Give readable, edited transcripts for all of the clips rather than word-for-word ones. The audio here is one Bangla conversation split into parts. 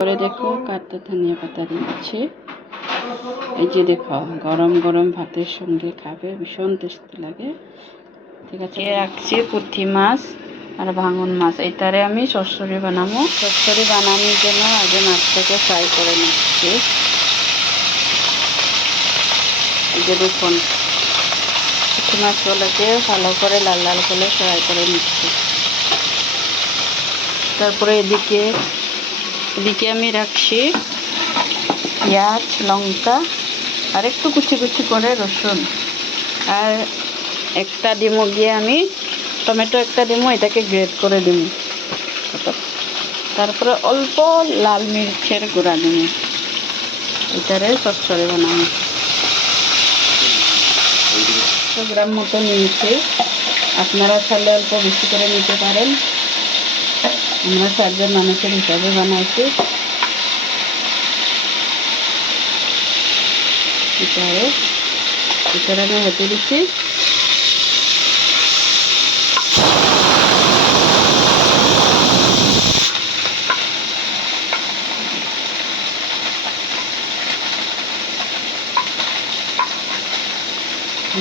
করে দেখো কাটতে ধনিয়া পাতা দিচ্ছি। এই যে দেখো গরম গরম ভাতের সঙ্গে খাবে, ভীষণ টেস্টি লাগে। ঠিক আছে, রাখছি পুঁটি মাছ আর ভাঙন মাছ। এটারে আমি চচ্চড়ি বানাবো। চচ্চড়ি বানানোর জন্য আগে মাছটাকে ফ্রাই করে নিচ্ছি। এই যে দেখুন পুঁটি মাছগুলোকে ভালো করে লাল লাল করে ফ্রাই করে নিচ্ছি। তারপরে এদিকে আমি রাখছি পেঁয়াজ, লঙ্কা আর একটু কুচি কুচি করে রসুন, আর একটা ডিমও গিয়ে আমি টমেটো একটা ডিমও এটাকে গ্রেট করে দিব। তারপরে অল্প লাল মির্চের গুঁড়া দিব। এটারে চচ্চড়ি বানাবো। 100 গ্রাম মতো নিয়েছি, আপনারা চাইলে অল্প বেশি করে নিতে পারেন। আমরা 4 জন মানুষের হিসাবে বানাইছি। এটারে আমি হতে দিচ্ছি।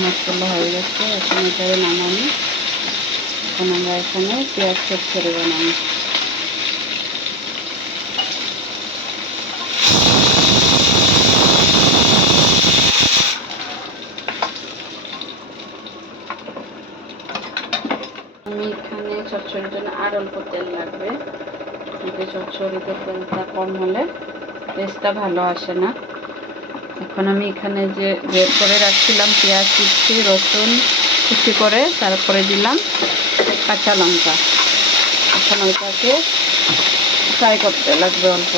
মশলা হয়ে গেছে, এখন এটারে নামানি। এখন আমরা এখানে পেঁয়াজ চচ্চড়ি বানাবো। আমি এখানে চচ্চড়ির জন্য আর অল্প তেল লাগবে। চচ্চড়িতে তেলটা কম হলে টেস্টটা ভালো আসে না। এখন আমি এখানে যে গ্রেট করে রাখছিলাম পেঁয়াজ কুচি, রসুন কুচি করে, তারপরে দিলাম কাঁচা লঙ্কা। এখন ওইটাকে ফ্রাই করতে লাগবে অল্প।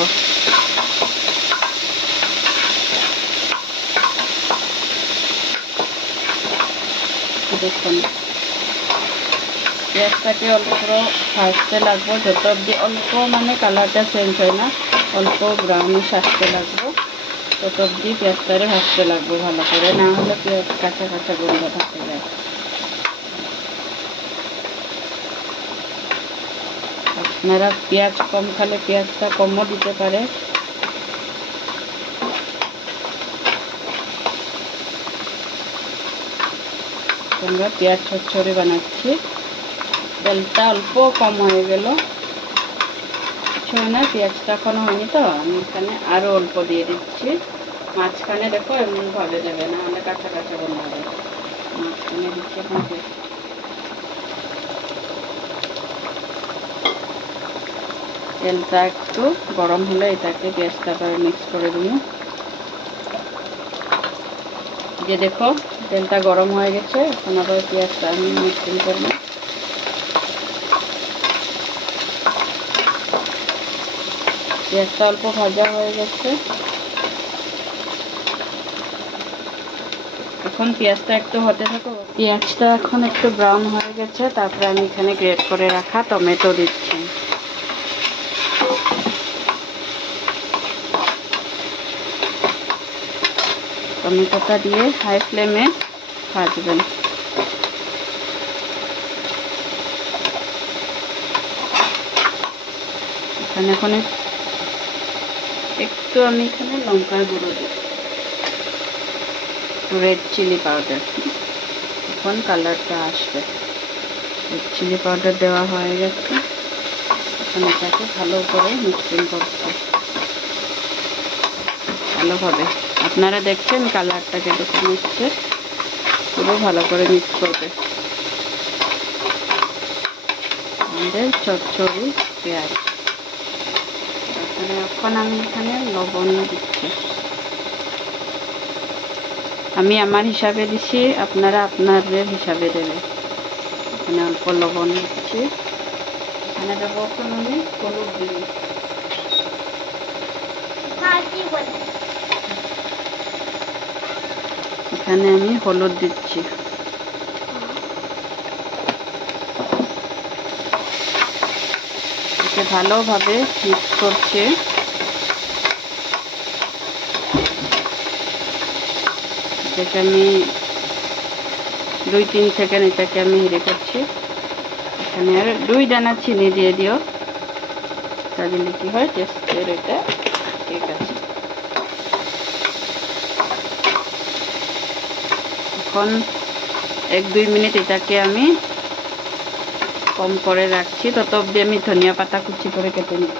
দেখুন পেঁয়াজটাকে অল্প ভাজতে লাগবো, যত অবধি অল্প মানে কালারটা চেঞ্জ হয় না, অল্প ব্রাউনিশ আসতে লাগবো, তত অবধি পেঁয়াজটারে ভাজতে লাগবো ভালো করে, না হলে পেঁয়াজ কাঁচা কাঁচা গন্ধ থাকতে যায়। আপনারা পেঁয়াজ কম খালে পেঁয়াজটা কমও দিতে পারে। আমরা পেঁয়াজ চচ্চড়ি বানাচ্ছি। তেলটা অল্প কম হয়ে গেল, কিছু হয় না, পেঁয়াজটা এখনো হয়নি তো আমি এখানে আরও অল্প দিয়ে দিচ্ছি। মাঝখানে দেখো এমনভাবে দেবে না, হলে কাঁচা কাঁচা গন্ধ হবে। মাঝখানে দিচ্ছি এখন। তেলটা একটু গরম হলে এটাকে পেঁয়াজটা আবার মিক্স করে দিই। যে দেখো তেলটা গরম হয়ে গেছে, এখন আবার পেঁয়াজটা আমি মিক্সিং করবো। পেঁয়াজটা অল্প ভাজা হয়ে গেছে, এখন পেঁয়াজটা একটু হতে থাকো। পেঁয়াজটা এখন একটু ব্রাউন হয়ে গেছে, তারপরে আমি এখানে গ্রেট করে রাখা টমেটো দিচ্ছি। টমেটোটা দিয়ে হাই ফ্লেমে ভাজবেন। এখানে এখন একটু আমি এখানে লঙ্কার গুঁড়ো দিই, রেড চিলি পাউডার। এখন কালারটা আসবে। রেড চিলি পাউডার দেওয়া হয়ে গেছে, এখন এটাকে ভালো করে মিক্সিং করতে ভালোভাবে। আপনারা দেখছেন কালারটা যেরকম হচ্ছে, পুরো ভালো করে মিক্স করবে। আমাদের চচ্চড়ি পেঁয়াজ। এখন আমি এখানে লবণ দিচ্ছি। আমি আমার হিসাবে দিচ্ছি, আপনারা আপনাদের হিসাবে দেবেন। এখানে অল্প লবণ দিচ্ছি। এখানে দেবো এখন আমি হলুদ দিব। এখানে আমি হলুদ দিচ্ছি। একে ভালোভাবে মিক্স করছি। এটাকে আমি 2-3 সেকেন্ড এটাকে আমি হেরে করছি। এখানে আর 2 দানা চিনি দিয়ে দিও, তা দিলে কি হয় টেস্ট ভাতের এটা ঠিক আছে। এখন 1-2 মিনিট এটাকে আমি কম করে রাখছি, তত অবধি আমি ধনিয়া পাতা কুচি করে কেটে নিই।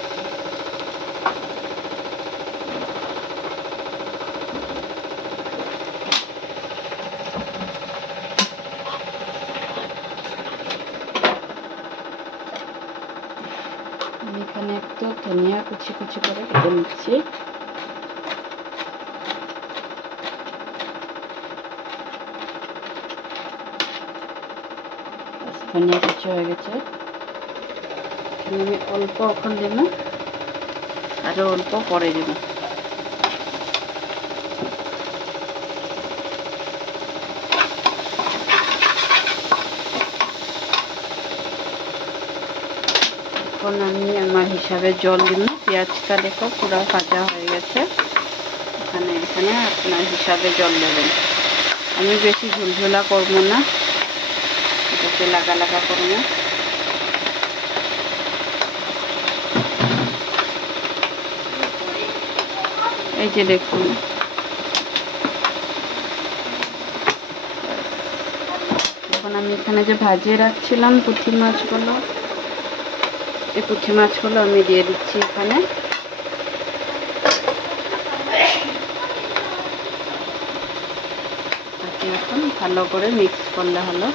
আমি এখানে একটু ধনিয়া কুচি কুচি করে কেটে নিচ্ছি। ধনিয়া কুচি হয়ে গেছে, আমি অল্প এখন দেব, আরও অল্প পরে দেব। এখন আমি আমার হিসাবে জল দিব। পেঁয়াজটা দেখো পুরো ভাজা হয়ে গেছে, এখানে আপনার হিসাবে জল দেবেন। আমি বেশি ঝুলঝুলা করবো না, এটাকে লাগা লাগা করবো। এই যে দেখুন, এখন আমি এখানে যে ভাজিয়ে রাখছিলাম পুঁটি মাছগুলো, এই পুঁটি মাছগুলো আমি দিয়ে দিচ্ছি এখানে। এখন ভালো করে মিক্স করলে হলো।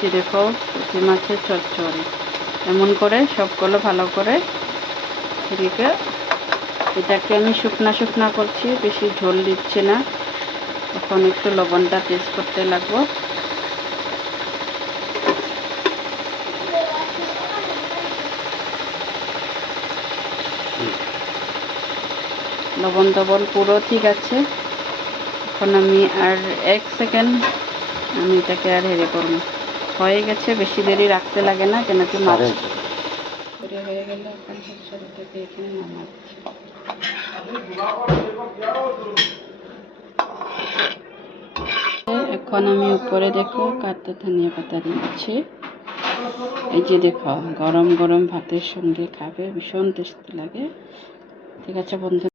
যে দেখো পুঁটি মাছের চচ্চড়ি, এমন করে সবগুলো ভালো করে রেখে এটাকে আমি শুকনা শুকনা করছি, বেশি ঝোল দিচ্ছি না। এখন একটু লবণটা টেস্ট করতে লাগবো। লবণ টবণ পুরো ঠিক আছে। এখন আমি আর 1 সেকেন্ড আমি এটাকে আর হেরে করব, হয়ে গেছে। বেশি দেরি রাখতে লাগে না, কেন কি মাছ হয়ে গেলে এখন চচ্চড়িটাকে এখানে নামাচ্ছি। এখন আমি উপরে দেখো কাটতে ধনিয়া পাতা দিচ্ছি। এই যে দেখো গরম গরম ভাতের সঙ্গে খাবে, ভীষণ টেস্টি লাগে। ঠিক আছে বন্ধু।